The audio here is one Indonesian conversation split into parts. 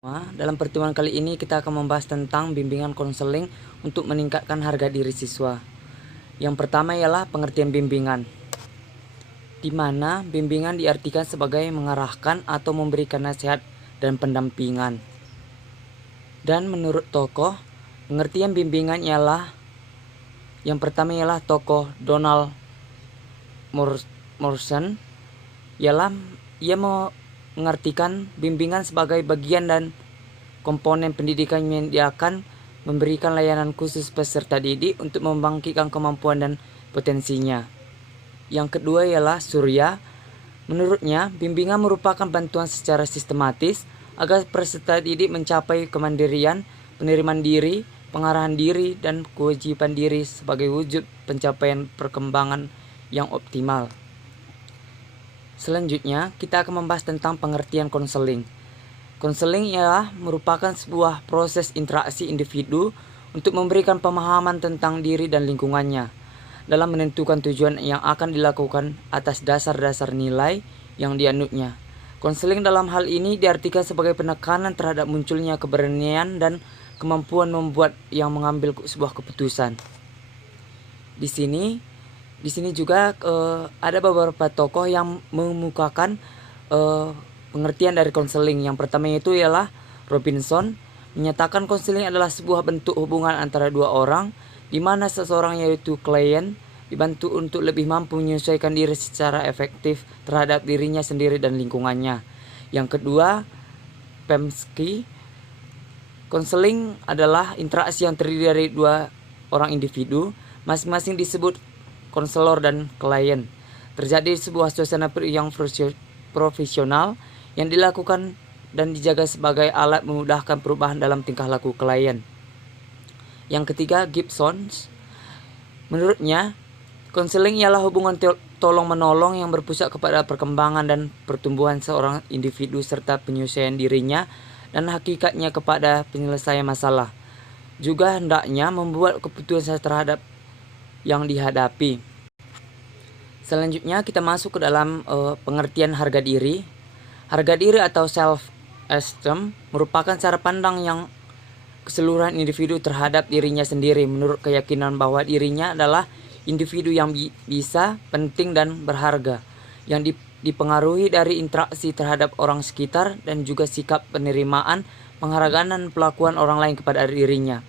Dalam pertemuan kali ini kita akan membahas tentang bimbingan konseling untuk meningkatkan harga diri siswa. Yang pertama ialah pengertian bimbingan, di mana bimbingan diartikan sebagai mengarahkan atau memberikan nasihat dan pendampingan. Dan menurut tokoh, pengertian bimbingan ialah yang pertama ialah tokoh Donald Morrison, ialah ia mengartikan bimbingan sebagai bagian dan komponen pendidikan yang akan memberikan layanan khusus peserta didik untuk membangkitkan kemampuan dan potensinya. Yang kedua ialah Surya. Menurutnya, bimbingan merupakan bantuan secara sistematis agar peserta didik mencapai kemandirian, penerimaan diri, pengarahan diri, dan kewajiban diri sebagai wujud pencapaian perkembangan yang optimal. Selanjutnya, kita akan membahas tentang pengertian konseling. Konseling ialah merupakan sebuah proses interaksi individu untuk memberikan pemahaman tentang diri dan lingkungannya dalam menentukan tujuan yang akan dilakukan atas dasar-dasar nilai yang dianutnya. Konseling dalam hal ini diartikan sebagai penekanan terhadap munculnya keberanian dan kemampuan membuat yang mengambil sebuah keputusan. Di sini juga ada beberapa tokoh yang mengemukakan pengertian dari konseling. Yang pertama itu ialah Robinson, menyatakan konseling adalah sebuah bentuk hubungan antara dua orang di mana seseorang yaitu klien dibantu untuk lebih mampu menyesuaikan diri secara efektif terhadap dirinya sendiri dan lingkungannya. Yang kedua, Pemsky, konseling adalah interaksi yang terdiri dari dua orang individu, masing-masing disebut konselor dan klien. Terjadi sebuah suasana yang profesional yang dilakukan dan dijaga sebagai alat memudahkan perubahan dalam tingkah laku klien. Yang ketiga, Gibson, menurutnya konseling ialah hubungan tolong-menolong yang berpusat kepada perkembangan dan pertumbuhan seorang individu serta penyesuaian dirinya dan hakikatnya kepada penyelesaian masalah. Juga hendaknya membuat keputusan terhadap yang dihadapi. Selanjutnya kita masuk ke dalam pengertian harga diri. Harga diri atau self-esteem merupakan cara pandang yang keseluruhan individu terhadap dirinya sendiri menurut keyakinan bahwa dirinya adalah individu yang bisa, penting, dan berharga, yang dipengaruhi dari interaksi terhadap orang sekitar dan juga sikap penerimaan, penghargaan, dan pelakuan orang lain kepada dirinya.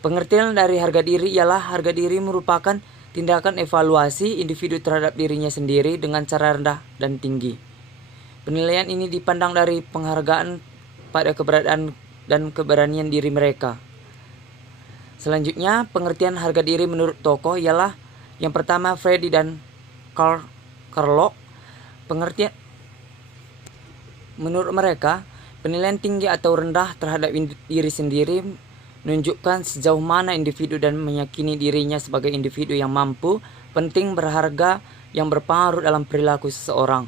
Pengertian dari harga diri ialah harga diri merupakan tindakan evaluasi individu terhadap dirinya sendiri dengan cara rendah dan tinggi. Penilaian ini dipandang dari penghargaan pada keberadaan dan keberanian diri mereka. Selanjutnya, pengertian harga diri menurut tokoh ialah yang pertama Freddy dan Carlo. Pengertian menurut mereka, penilaian tinggi atau rendah terhadap diri sendiri menunjukkan sejauh mana individu dan meyakini dirinya sebagai individu yang mampu, penting, berharga, yang berpengaruh dalam perilaku seseorang.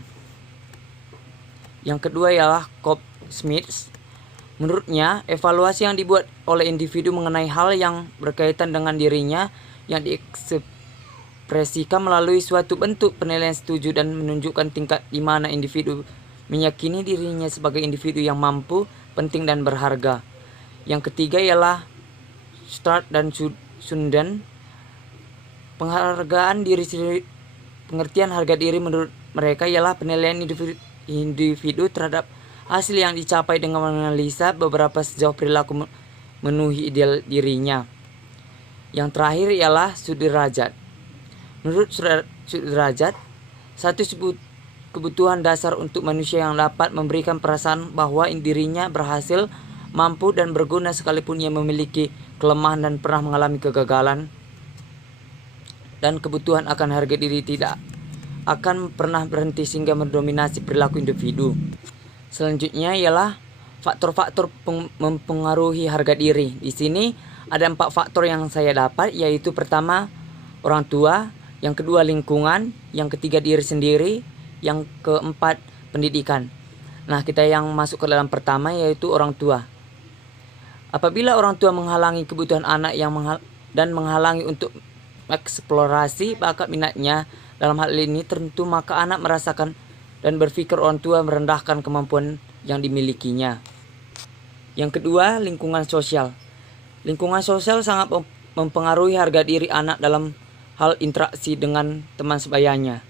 Yang kedua ialah Cobb Smith. Menurutnya, evaluasi yang dibuat oleh individu mengenai hal yang berkaitan dengan dirinya yang diekspresikan melalui suatu bentuk penilaian setuju dan menunjukkan tingkat di mana individu meyakini dirinya sebagai individu yang mampu, penting, dan berharga. Yang ketiga ialah Stark dan Sunden. Penghargaan diri sendiri. Pengertian harga diri menurut mereka ialah penilaian individu terhadap hasil yang dicapai dengan menganalisa beberapa sejauh perilaku memenuhi ideal dirinya. Yang terakhir ialah Sudrajat. Menurut Sudrajat, satu kebutuhan dasar untuk manusia yang dapat memberikan perasaan bahwa dirinya berhasil, mampu, dan berguna sekalipun ia memiliki kelemahan dan pernah mengalami kegagalan, dan kebutuhan akan harga diri tidak akan pernah berhenti sehingga mendominasi perilaku individu. Selanjutnya ialah faktor-faktor mempengaruhi harga diri. Di sini ada 4 faktor yang saya dapat, yaitu pertama orang tua, yang kedua lingkungan, yang ketiga diri sendiri, yang keempat pendidikan. Nah, kita yang masuk ke dalam pertama yaitu orang tua. Apabila orang tua menghalangi kebutuhan anak dan menghalangi untuk eksplorasi bakat minatnya dalam hal ini, tentu maka anak merasakan dan berpikir orang tua merendahkan kemampuan yang dimilikinya. Yang kedua, lingkungan sosial. Lingkungan sosial sangat mempengaruhi harga diri anak dalam hal interaksi dengan teman sebayanya,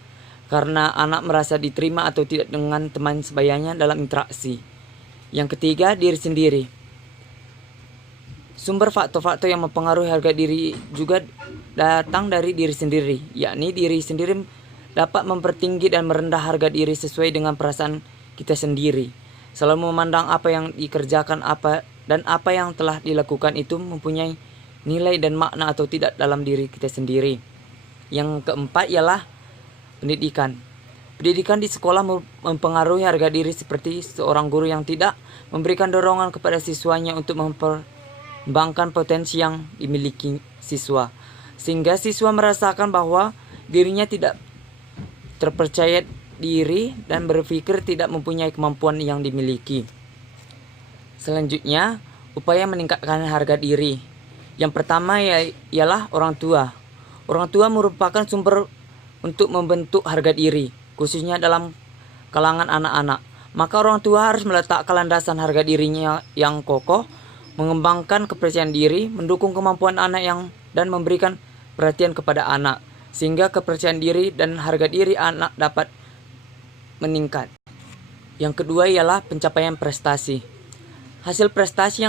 karena anak merasa diterima atau tidak dengan teman sebayanya dalam interaksi. Yang ketiga, diri sendiri. Sumber faktor-faktor yang mempengaruhi harga diri juga datang dari diri sendiri, yakni diri sendiri dapat mempertinggi dan merendah harga diri sesuai dengan perasaan kita sendiri. Selalu memandang apa yang dikerjakan dan apa yang telah dilakukan itu mempunyai nilai dan makna atau tidak dalam diri kita sendiri. Yang keempat ialah pendidikan. Pendidikan di sekolah mempengaruhi harga diri, seperti seorang guru yang tidak memberikan dorongan kepada siswanya untuk mengembangkan potensi yang dimiliki siswa, sehingga siswa merasakan bahwa dirinya tidak terpercaya diri dan berpikir tidak mempunyai kemampuan yang dimiliki. Selanjutnya, upaya meningkatkan harga diri. Yang pertama ialah orang tua. Orang tua merupakan sumber untuk membentuk harga diri, khususnya dalam kalangan anak-anak. Maka orang tua harus meletakkan landasan harga dirinya yang kokoh, mengembangkan kepercayaan diri, mendukung kemampuan anak dan memberikan perhatian kepada anak, sehingga kepercayaan diri dan harga diri anak dapat meningkat. Yang kedua ialah pencapaian prestasi. Hasil prestasi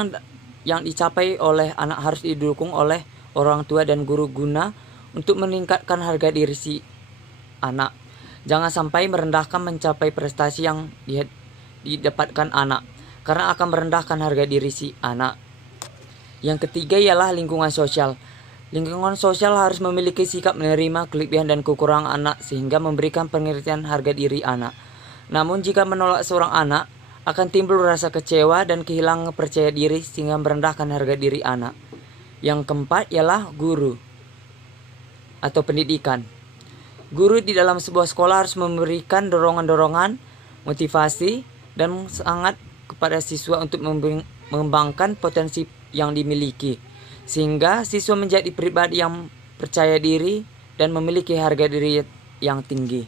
yang dicapai oleh anak harus didukung oleh orang tua dan guru guna untuk meningkatkan harga diri si anak. Jangan sampai merendahkan mencapai prestasi yang didapatkan anak, karena akan merendahkan harga diri si anak. Yang ketiga ialah lingkungan sosial. Lingkungan sosial harus memiliki sikap menerima kelebihan dan kekurangan anak, sehingga memberikan pengertian harga diri anak. Namun jika menolak seorang anak, akan timbul rasa kecewa dan kehilangan percaya diri, sehingga merendahkan harga diri anak. Yang keempat ialah guru atau pendidikan. Guru di dalam sebuah sekolah harus memberikan dorongan-dorongan, motivasi, dan semangat kepada siswa untuk mengembangkan potensi yang dimiliki, sehingga siswa menjadi pribadi yang percaya diri dan memiliki harga diri yang tinggi.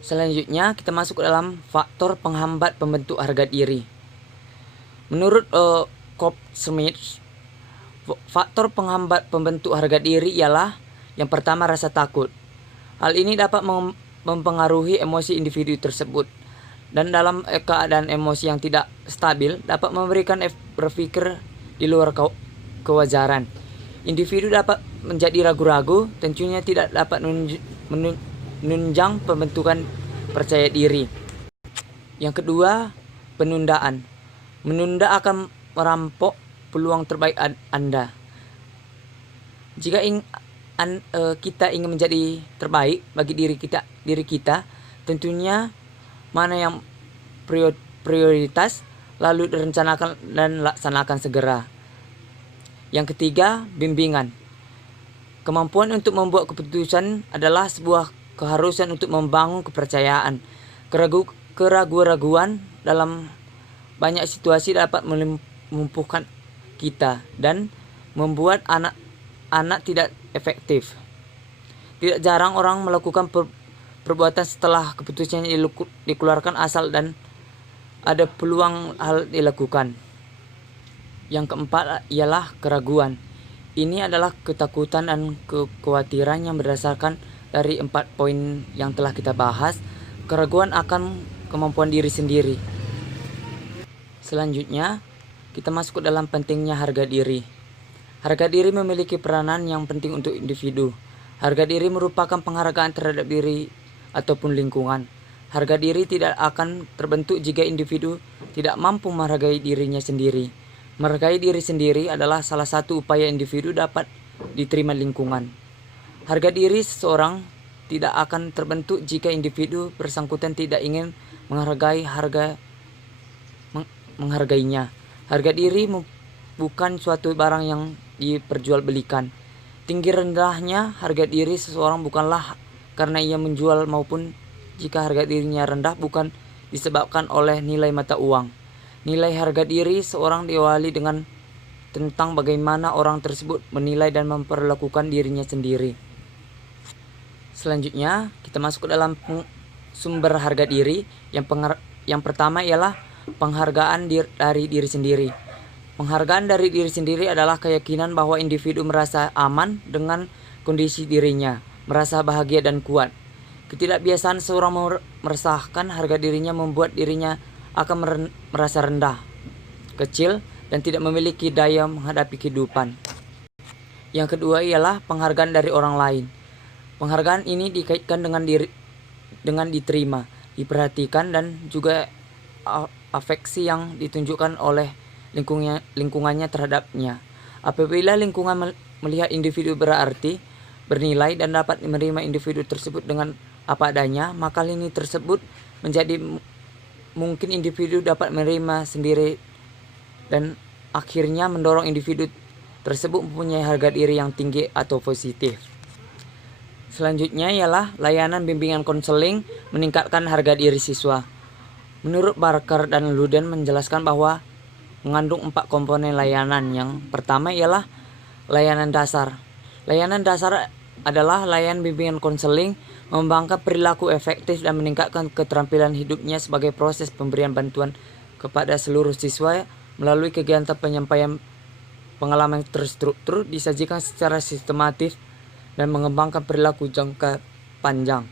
Selanjutnya kita masuk ke dalam faktor penghambat pembentuk harga diri. Menurut Cobb Smith, faktor penghambat pembentuk harga diri ialah yang pertama, rasa takut. Hal ini dapat mempengaruhi emosi individu tersebut, dan dalam keadaan emosi yang tidak stabil dapat memberikan berpikir di luar kewajaran. Individu dapat menjadi ragu-ragu, tentunya tidak dapat menunjang pembentukan percaya diri. Yang kedua, penundaan. Menunda akan merampok peluang terbaik Anda. Jika kita ingin menjadi terbaik bagi diri kita, tentunya mana yang prioritas, lalu direncanakan dan laksanakan segera. Yang ketiga, bimbingan. Kemampuan untuk membuat keputusan adalah sebuah keharusan untuk membangun kepercayaan. Keraguan-raguan dalam banyak situasi dapat melumpuhkan kita dan membuat anak tidak efektif. Tidak jarang orang melakukan perbuatan setelah keputusannya dikeluarkan asal dan ada peluang hal dilakukan. Yang keempat ialah keraguan. Ini adalah ketakutan dan kekhawatiran yang berdasarkan dari 4 poin yang telah kita bahas. Keraguan akan kemampuan diri sendiri. Selanjutnya, kita masuk ke dalam pentingnya harga diri. Harga diri memiliki peranan yang penting untuk individu. Harga diri merupakan penghargaan terhadap diri ataupun lingkungan. Harga diri tidak akan terbentuk jika individu tidak mampu menghargai dirinya sendiri. Menghargai diri sendiri adalah salah satu upaya individu dapat diterima lingkungan. Harga diri seseorang tidak akan terbentuk jika individu bersangkutan tidak ingin menghargainya. Harga diri bukan suatu barang yang diperjualbelikan. Tinggi rendahnya harga diri seseorang bukanlah karena ia menjual, maupun jika harga dirinya rendah bukan disebabkan oleh nilai mata uang. Nilai harga diri seorang diawali dengan tentang bagaimana orang tersebut menilai dan memperlakukan dirinya sendiri. Selanjutnya kita masuk ke dalam sumber harga diri. Yang pertama ialah Penghargaan dari diri sendiri. Penghargaan dari diri sendiri adalah keyakinan bahwa individu merasa aman dengan kondisi dirinya, merasa bahagia dan kuat. Ketidakbiasaan seorang meresahkan harga dirinya membuat dirinya akan merasa rendah, kecil, dan tidak memiliki daya menghadapi kehidupan. Yang kedua ialah penghargaan dari orang lain. Penghargaan ini dikaitkan dengan diterima, diperhatikan, dan juga afeksi yang ditunjukkan oleh lingkungannya terhadapnya. Apabila lingkungan melihat individu berarti, bernilai, dan dapat menerima individu tersebut dengan apa adanya, maka lini tersebut menjadi mungkin individu dapat menerima sendiri dan akhirnya mendorong individu tersebut mempunyai harga diri yang tinggi atau positif. Selanjutnya ialah layanan bimbingan konseling meningkatkan harga diri siswa. Menurut Barker dan Luden menjelaskan bahwa mengandung 4 komponen layanan. Yang pertama ialah layanan dasar. Layanan dasar adalah layanan bimbingan konseling mengembangkan perilaku efektif dan meningkatkan keterampilan hidupnya sebagai proses pemberian bantuan kepada seluruh siswa melalui kegiatan penyampaian pengalaman terstruktur, disajikan secara sistematis, dan mengembangkan perilaku jangka panjang.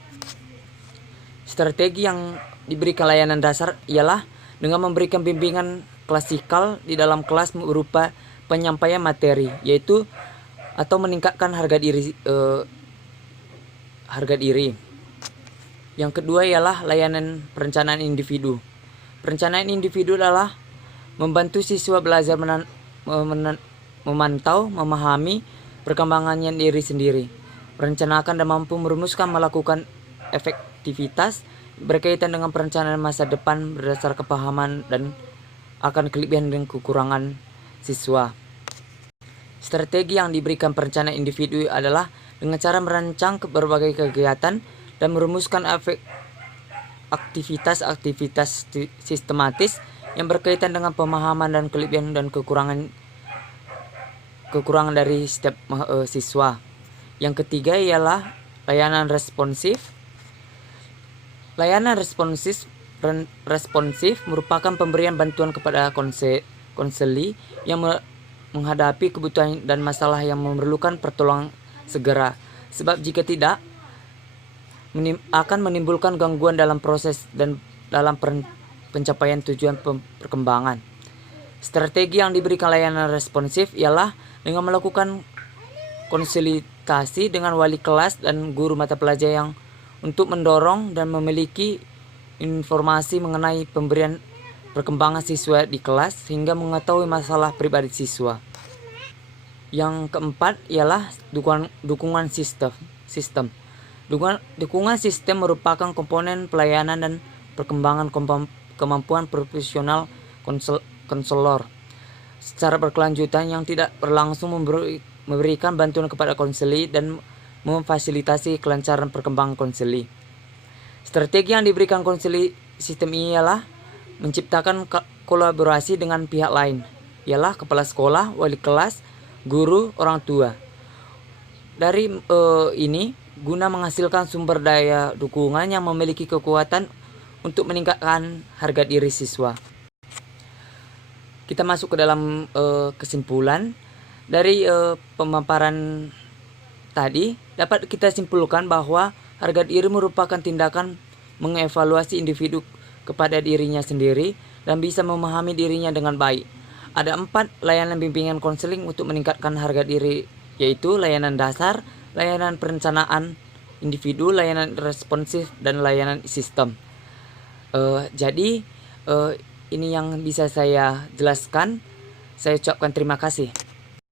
Strategi yang diberikan layanan dasar ialah dengan memberikan bimbingan klasikal di dalam kelas berupa penyampaian materi, yaitu atau meningkatkan harga diri. Yang kedua ialah layanan perencanaan individu. Perencanaan individu adalah membantu siswa belajar memantau, memahami perkembangannya diri sendiri, merencanakan dan mampu merumuskan melakukan efektivitas berkaitan dengan perencanaan masa depan berdasar kepahaman dan akan kelebihan dan kekurangan siswa. Strategi yang diberikan perencanaan individu adalah dengan cara merancang berbagai kegiatan dan merumuskan aktivitas-aktivitas sistematis yang berkaitan dengan pemahaman dan kelebihan dan kekurangan dari setiap siswa. Yang ketiga ialah layanan responsif. Layanan responsif merupakan pemberian bantuan kepada konseli yang menghadapi kebutuhan dan masalah yang memerlukan pertolongan segera. Sebab jika tidak, akan menimbulkan gangguan dalam proses dan dalam pencapaian tujuan perkembangan. Strategi yang diberikan layanan responsif ialah dengan melakukan konsultasi dengan wali kelas dan guru mata pelajaran yang untuk mendorong dan memiliki informasi mengenai pemberian perkembangan siswa di kelas sehingga mengetahui masalah pribadi siswa. Yang keempat ialah dukungan sistem. Dukungan sistem merupakan komponen pelayanan dan perkembangan kemampuan profesional konselor secara berkelanjutan yang tidak berlangsung memberikan bantuan kepada konseli dan memfasilitasi kelancaran perkembangan konseli. Strategi yang diberikan konseli sistem ini ialah menciptakan kolaborasi dengan pihak lain, ialah kepala sekolah, wali kelas, guru, orang tua. Dari ini guna menghasilkan sumber daya dukungan yang memiliki kekuatan untuk meningkatkan harga diri siswa. Kita masuk ke dalam kesimpulan. Dari pemaparan tadi dapat kita simpulkan bahwa harga diri merupakan tindakan mengevaluasi individu kepada dirinya sendiri dan bisa memahami dirinya dengan baik. Ada 4 layanan bimbingan konseling untuk meningkatkan harga diri, yaitu layanan dasar, layanan perencanaan individu, layanan responsif, dan layanan sistem. Jadi ini yang bisa saya jelaskan. Saya ucapkan terima kasih.